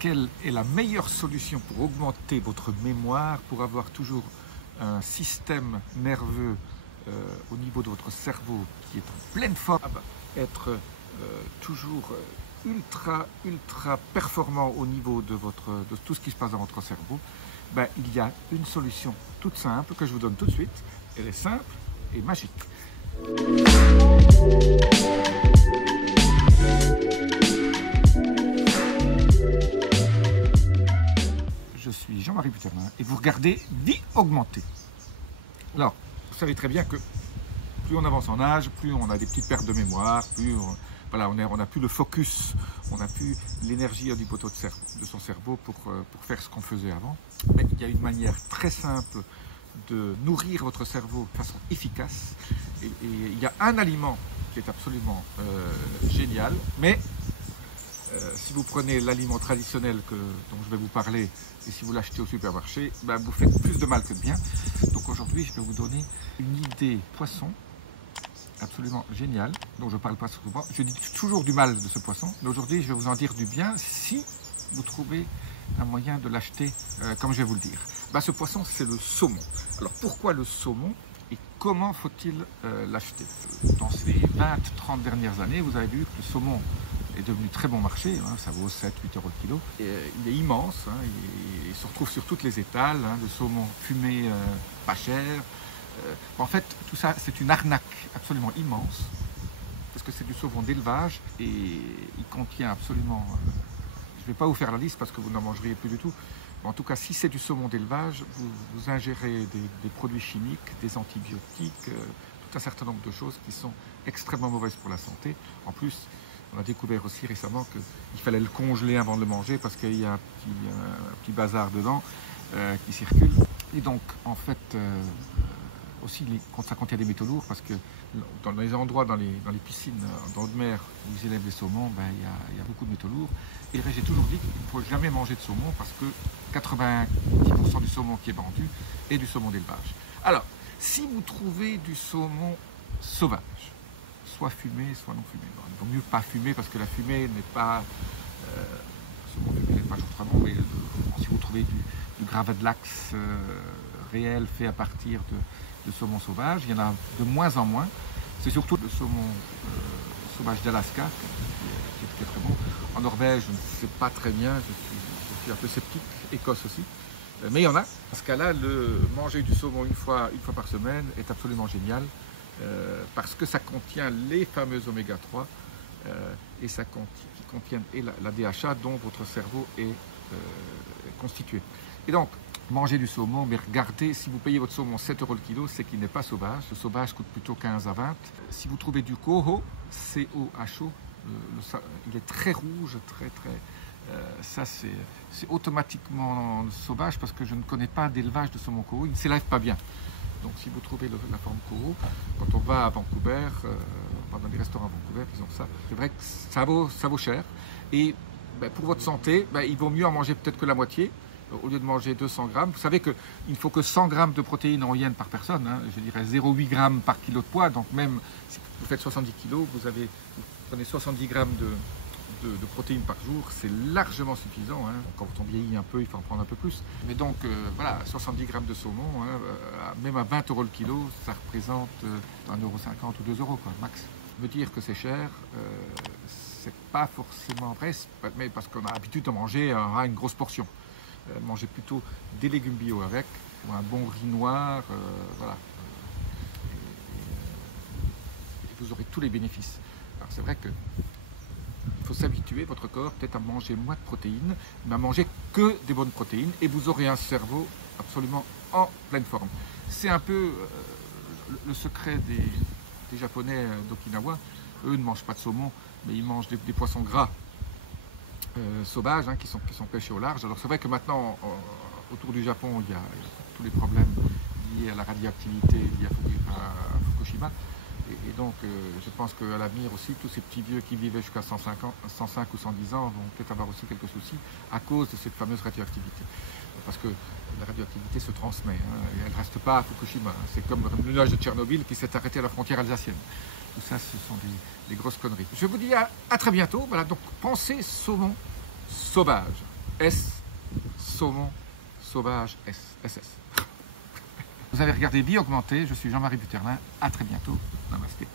quelle est la meilleure solution pour augmenter votre mémoire, pour avoir toujours un système nerveux au niveau de votre cerveau qui est en pleine forme, être toujours ultra performant au niveau de tout ce qui se passe dans votre cerveau, ben, il y a une solution toute simple que je vous donne tout de suite. Elle est simple et magique. Je suis Jean-Marie Buterlin et vous regardez Vie augmentée. Alors, vous savez très bien que plus on avance en âge, plus on a des petites pertes de mémoire, plus voilà, on n'a plus le focus, on n'a plus l'énergie au niveau de son cerveau pour faire ce qu'on faisait avant. Mais il y a une manière très simple de nourrir votre cerveau de façon efficace. Et il y a un aliment qui est absolument génial, mais si vous prenez l'aliment traditionnel dont je vais vous parler, et si vous l'achetez au supermarché, ben vous faites plus de mal que de bien. Donc aujourd'hui, je vais vous donner une idée poisson absolument génial, dont je parle pas souvent. Je dis toujours du mal de ce poisson, mais aujourd'hui je vais vous en dire du bien si vous trouvez un moyen de l'acheter comme je vais vous le dire. Ben, ce poisson, c'est le saumon. Alors pourquoi le saumon et comment faut-il l'acheter? Dans ces 20-30 dernières années, vous avez vu que le saumon est devenu très bon marché, hein, ça vaut 7-8 euros le kilo. Et, il est immense, hein, il se retrouve sur toutes les étals, hein, le saumon fumé pas cher. En fait, tout ça, c'est une arnaque absolument immense, parce que c'est du saumon d'élevage et il contient absolument... je ne vais pas vous faire la liste parce que vous n'en mangeriez plus du tout. Mais en tout cas, si c'est du saumon d'élevage, vous ingérez des produits chimiques, des antibiotiques, tout un certain nombre de choses qui sont extrêmement mauvaises pour la santé. En plus, on a découvert aussi récemment qu'il fallait le congeler avant de le manger parce qu'il y a un petit bazar dedans qui circule. Et donc, en fait... aussi, ça contient des métaux lourds parce que dans les endroits, dans les piscines, dans l'eau de mer où ils élèvent les saumons, ben, il y a beaucoup de métaux lourds. Et j'ai toujours dit qu'il ne faut jamais manger de saumon parce que 90% du saumon qui est vendu est du saumon d'élevage. Alors, si vous trouvez du saumon sauvage, soit fumé, soit non fumé, bon, il vaut mieux pas fumer parce que la fumée n'est pas... le saumon fumé n'est pas très bon, mais si vous trouvez du gravlax réel fait à partir de saumon sauvage, il y en a de moins en moins. C'est surtout le saumon sauvage d'Alaska qui est très bon. En Norvège, je ne sais pas très bien, je suis un peu sceptique, Écosse aussi, mais il y en a. Dans ce cas-là, manger du saumon une fois par semaine est absolument génial parce que ça contient les fameux oméga 3 et qui contiennent et la DHA dont votre cerveau est constitué. Et donc, mangez du saumon, mais regardez, si vous payez votre saumon 7 euros le kilo, c'est qu'il n'est pas sauvage. Le sauvage coûte plutôt 15 à 20. Si vous trouvez du coho, C-O-H-O, il est très rouge, ça c'est automatiquement sauvage parce que je ne connais pas d'élevage de saumon coho, il ne s'élève pas bien. Donc si vous trouvez la forme coho, quand on va à Vancouver, dans des restaurants à Vancouver, ils ont ça. C'est vrai que ça vaut cher. Et ben, pour votre santé, ben, il vaut mieux en manger peut-être que la moitié, au lieu de manger 200 grammes. Vous savez qu'il ne faut que 100 grammes de protéines en moyenne par personne, hein, je dirais 0,8 grammes par kilo de poids, donc même si vous faites 70 kilos, vous prenez 70 grammes de protéines par jour, c'est largement suffisant, hein. Quand on vieillit un peu, il faut en prendre un peu plus. Mais donc voilà, 70 grammes de saumon, hein, même à 20 euros le kilo, ça représente 1,50 € ou 2 euros, quoi, max. Me dire que c'est cher, c'est pas forcément vrai, mais parce qu'on a l'habitude de manger une grosse portion. Mangez plutôt des légumes bio avec, ou un bon riz noir, voilà. Et vous aurez tous les bénéfices. Alors c'est vrai qu'il faut s'habituer, votre corps, peut-être à manger moins de protéines, mais à manger que des bonnes protéines, et vous aurez un cerveau absolument en pleine forme. C'est un peu le secret des Japonais d'Okinawa. Eux ne mangent pas de saumon, mais ils mangent des poissons gras. Sauvages, hein, qui sont pêchés au large. Alors c'est vrai que maintenant, autour du Japon, il y a tous les problèmes liés à la radioactivité liée à Fukushima. Et donc, je pense qu'à l'avenir aussi, tous ces petits vieux qui vivaient jusqu'à 105 ou 110 ans vont peut-être avoir aussi quelques soucis à cause de cette fameuse radioactivité. Parce que la radioactivité se transmet, hein, et elle ne reste pas à Fukushima. Hein. C'est comme le nuage de Tchernobyl qui s'est arrêté à la frontière alsacienne. Tout ça, ce sont des grosses conneries. Je vous dis à très bientôt. Voilà, donc pensez saumon sauvage. S, saumon, sauvage, SS. Vous avez regardé Vie augmentée, je suis Jean-Marie Buterlin, à très bientôt, namasté.